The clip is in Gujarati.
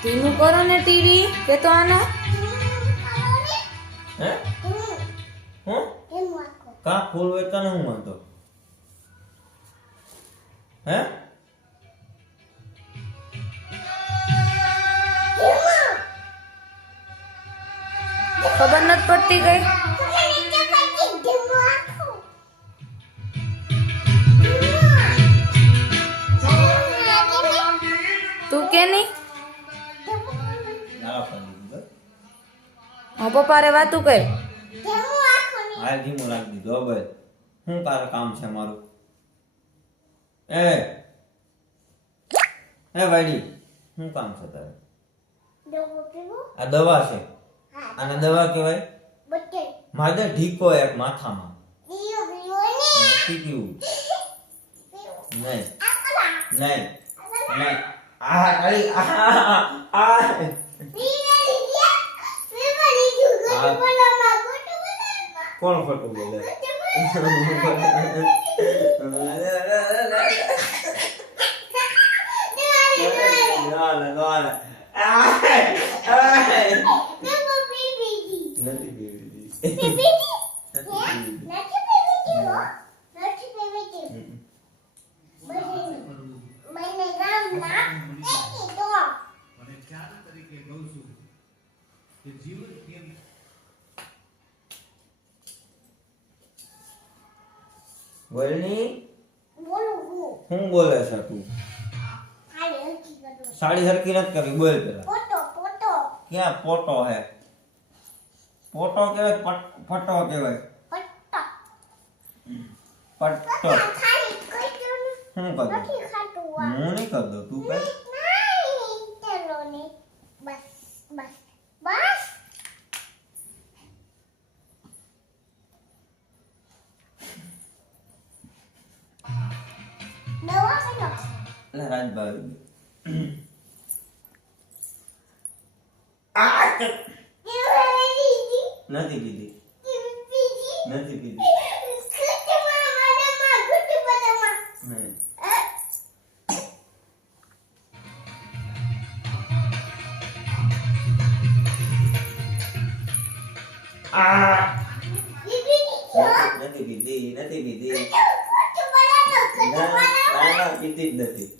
ધીમું કરો ને ટીવી કે તો આનો હે હું કા ફૂલ વેતા ને હું વાંધો હે ખબર નથી પડતી કઈ તું કે ની ના પડી દીધો હા પપ્પા રે વાતું કર હાલ ધીમું રાખી દીધો ભાઈ શું તારે કામ છે મારું એ વાડી શું કામ છે તારે આ દવા છે આને દવા કહેવાય મારે ઢીકો એક માથામાં નથી પીવું નહીં નહીં નહીં આ ખાલી કોણ ખોટું બોલે વળની શું બોલે છે તું સાડી હરકી નથી કરવી બોલ પેલા ક્યાં પોટો હે પોટો કહેવાય ફટો કહેવાય પટ્ટો શું કર દો હું નહીં કર દો તું કર રાજભાઈ નથી પીધી નથી પીધી નથી પીધી નથી પીધી ના પીધી જ નથી